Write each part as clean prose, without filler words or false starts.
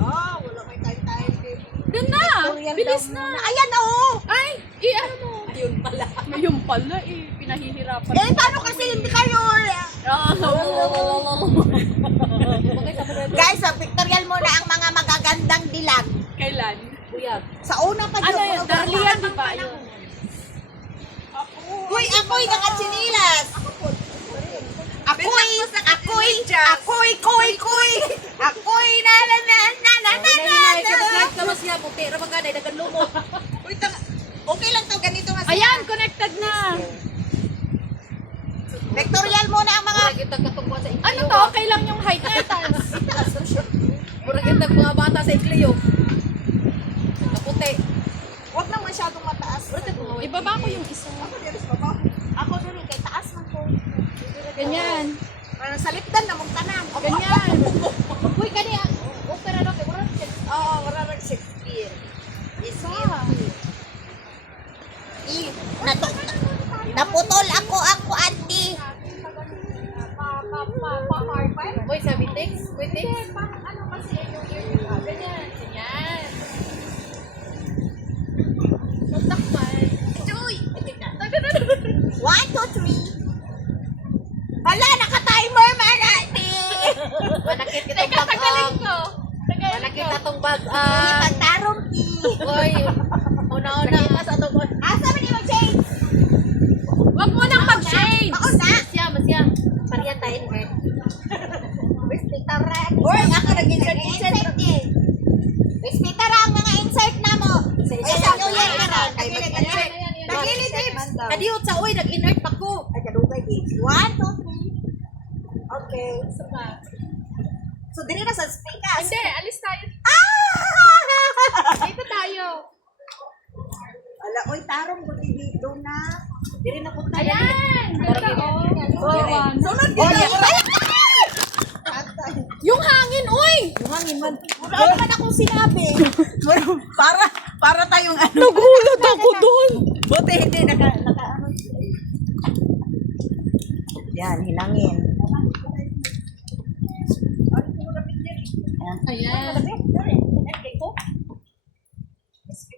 Wala may tayo. Doon na! Bilis na! Ayan oh! Ay! Ano mo? Ayun pala. Ngayon pala eh. Pinahihirapan. Paano kasi hindi kayo? Guys, pictorial muna ang mga magagandang dilag. Kailan? Sa una pa Ano yun? Darlian, di ba? Yun. Uy, ako'y nakatsinilas. Ako'y Okay lang to, ganito nga siya. Ayan, connected na. Pictorial muna ang mga... Ano to? Okay lang yung height na itaas. mga bata sa ikliyo. Kaputi. Huwag lang masyadong mataas. Ibaba ko yung isa. Ako din, kay taas man ko. Ganyan. Parang sa lipdan na mong tanan. Ganyan. Uy, kani opera na kay murag Oo, mararag Shakespeare. Naputol ako, auntie. Uy, sabi thanks. Uy, thanks. Ganyan. Ganyan. Takpan. Uy! 1, 2, 3. Hala, naka-timer man natin. Manakit kita Teka, tagalin ko. Manakit na tong bag. Pagtarong ki. Uy, una-una. Asa man yung change? Huwag mo nang mag-change. Ako na. Masya. Pariyan tayo ni Bert. Uy, ako nag-insert ni. Respeta ra ang mga insert na mo. Ay, sa New Year ka na. Nagili tips. Kadiot sa uy, nag-inert pa ko. Ay, kadugay tips. 1, 2, 3. Okay. So, dili na sa speakers. Hindi, alis tayo. Dito tayo. Ala, oy, tarong ko dito na. Dili na punta. Ayan. Sunod Oh, dito. Yung hangin, uy! Hangin man. Wala naman akong sinabi. Para tayong ano. Nagulat ako doon. Buti hindi ano. Yan, hinangin. Ayan.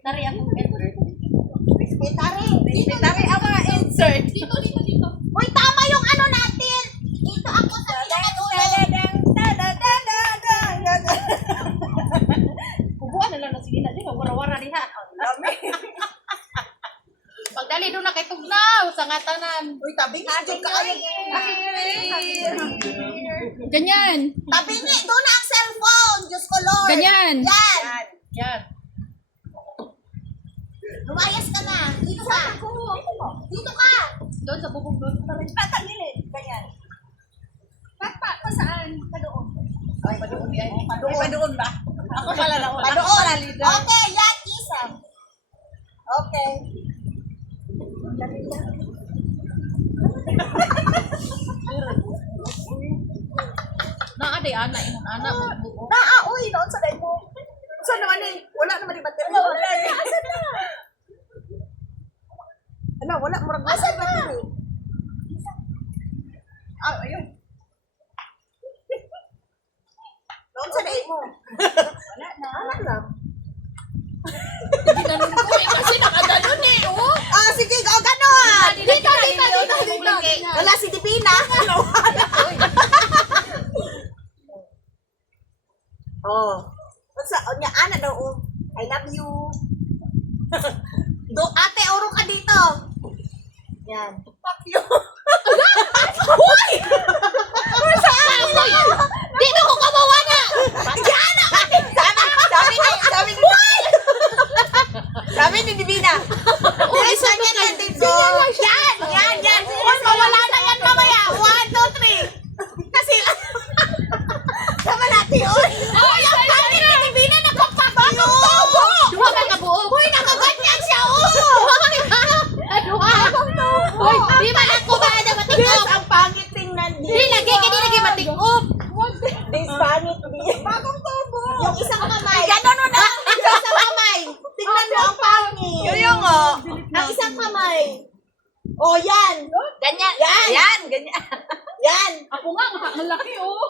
Dari ako. Respetare ang mga insert. Dito. Uy, tama yung ano natin. Dito ako sa pinakadulo. Kubuan na lang na sige na din. Wara-wara diha. Pagdali doon na kay Tugnaw sa ngatanan. Uy, tabi nga dyan ka kayo. Ganyan. Tabi nga, doon na ang cellphone. Diyos ko, Lord. Ganyan. Yan. Yan. Lumayas ka na. Dito ka. Dito ka. Doon sa bubong doon. Patagilid. Ganyan. Pa saan? Pa doon. Ay, padoon di ay. Padoon ba? Ako pala na. Padoon. Okay, yan, isa. Okay. Naaday ana imong ana buo. Uy, noon sa day mo. Saan naman eh? Wala naman yung battery. Wala eh. Asan na? Ano, wala. Murag asan na? Ayun. Noon sa day mo. Wala na. Wala lang. Ginanong ko eh kasi nakadanon eh. Oh. Sige, ganon. Dito. Wala si Divina. Sa nya ana daw I love you. Do ate oro ka dito. Yan. Fuck you. Hoy! Dito ko kawawa na. Yan! Sabi ni Divina. Isa niya na dito. Yan. Huwag mawala na yan mamaya. 1, 2, 3. Kasi, sama natin yun. Ang pangit ni Divina nakapagyo. Duha ka kabuo. Uy, nakaganyan siya. Hoy, di man ako ba ada Yes, matikop. ang pangit tingnan din. Di lagi matikop. This pangit to be. Bagong tubo. Yung isang kamay. Ganon na. Yung isang kamay. Tingnan mo ang pangit. Yung Ang isang kamay. Oh, yan. Ganyan. Yan. ganyan. Yan. Ako nga, malaki oh.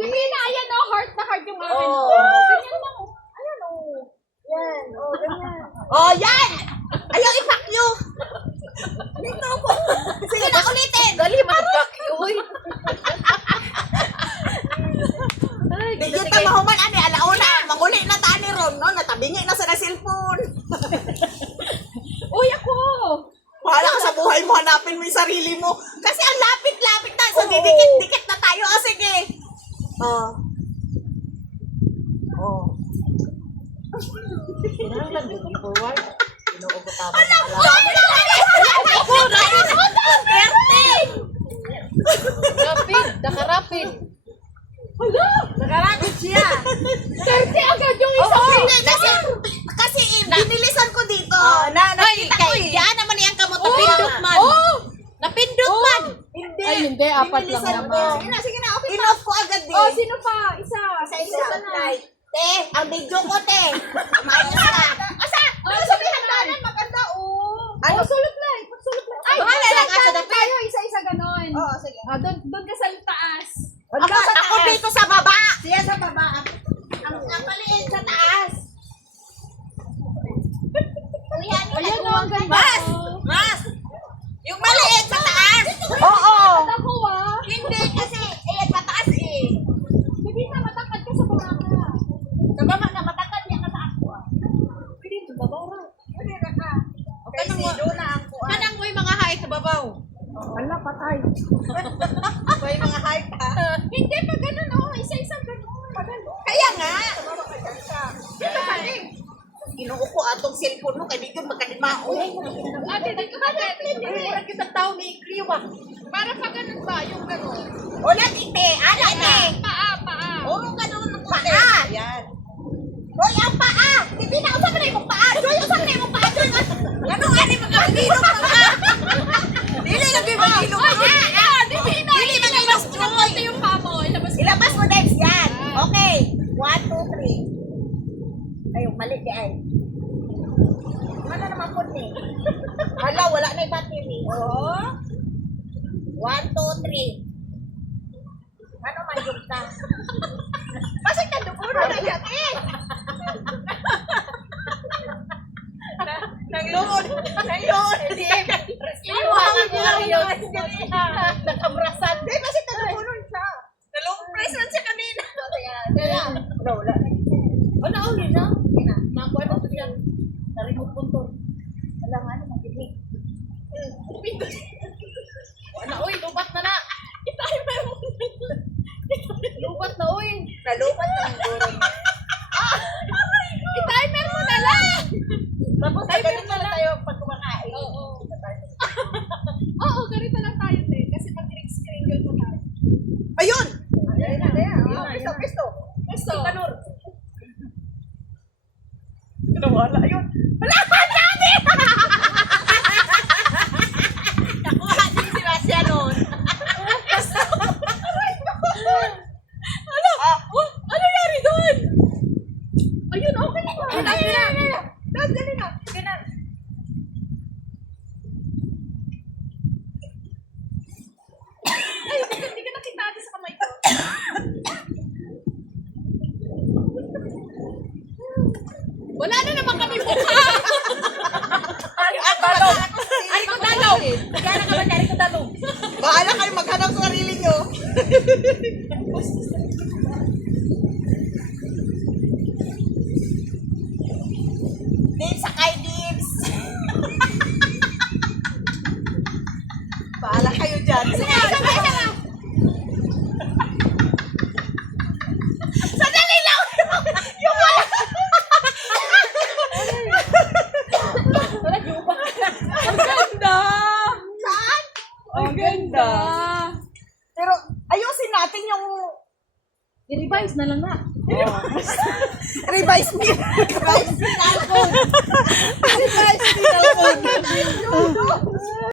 Hindi na, ayan oh, heart na heart yung akin. Oh. Medyo tamahuman ani alauna, manguli na ta ni Ron, no? Natabingi na sa cellphone. Uy, ako! Bahala ka sa buhay mo, hanapin mo yung sarili mo. Kasi ang lapit-lapit na, so didikit-dikit na tayo. O sige. Oh. Oh. Alam mo! Rapid, nakarapid. Nakarakot siya. 30 agad yung isa. Kasi binilisan ko dito. Nakita ko eh. Yan naman yung kamot. Napindot man. Napindot man. Hindi. Ay, hindi. Apat lang Binilisan ko. naman. Sige na. Inoff ko agad din. Oh, sino pa? Isa. Isa na. Te, ang video ko, te. Mayos ka. Asa? Oh, sabihan natin. Maganda, oh. Ano? Oh, sulot lang. Sulot lang. Ay, Bahala lang ka sa tayo dapit. tayo. Isa-isa ganon. Oo, sige. Doon ka sa taas. Ako dito sa baba. Siya sa baba. Ang maliit sa taas. Ayan, oh, ang ganda. Mas! oh. Mas! Yung maliit sa taas. Oo. Ako, ah. Hindi kasi, mataas eh. Hindi na matakad ka sa baba ka. Sa baba na, matakad niya ka sa ako ah. Pwede ito, babaw ra. Pwede na ka. Okay, doon na ang kuha. Kanang mo'y mga hay sa babaw. Wala, patay. May mga hype ha. Hindi pa ganun, oh. Isa-isa ganun. Kaya nga. Dito pa rin. Inuupo atong cellphone mo, kaya dito magkadimao. Ate, dito ka natin. Murag kitang tao ni Kriwa. Para pa ganun ba, yung ganun. Ulat ite, anak na. Paa. Puro ganun ang paa. Yan. Hoy, ang paa. Hindi na, usap na yung paa. Joy, usap na yung paa. Joy, ganun, ani, magkakilog ka ka. Dili lang yung magkilog ka. Dili magkilog ka. Ito yung paa mo. Ilabas mo, Debs, yan. Okay. 1, 2, 3. Ayun, mali di ay. Ano naman po ni? Hala, wala na yung battery. Oo. 1, 2, 3. Ano man yung ka? Kasi kaduguro na yan eh. Nagluod. Hindi. Iwangan mo lang yun. Nakabrasan. Hindi, kasi kaduguro siya. Nalumpresan siya kanina. Kaya. Wala. Ano, uli na? Nakuha na siya. Narimot punto. Wala nga naman, hindi. Ano, uy, lubat na na. Lubat na, uy. Nalupat na ng guro. I-timer mo na lang. Tapos ganun na lang tayo pag kumakain. Oo, ganito lang tayo din. Kasi pag screen yun mo na. Ayun! Pisto. Gusto. Kanur. Nawala yun. Wala pa dami! Nakuha din si Rasya noon. Ano nangyari doon? Ayun, okay na. Dali na. Ay, hindi ka nakita sa kamay ko. Wala na naman kami mukha. Ari ko dalaw. Kaya ka ba ari ko dalaw? Bahala kayo maghanap sa sarili nyo. Dibs, sakay Dibs. Bahala kayo dyan. Sandali lang! Yung wala! Ang ganda. Saan? Ang ganda. Pero ayusin natin yung I-revise na lang na. revise me. Revise me. Revise me.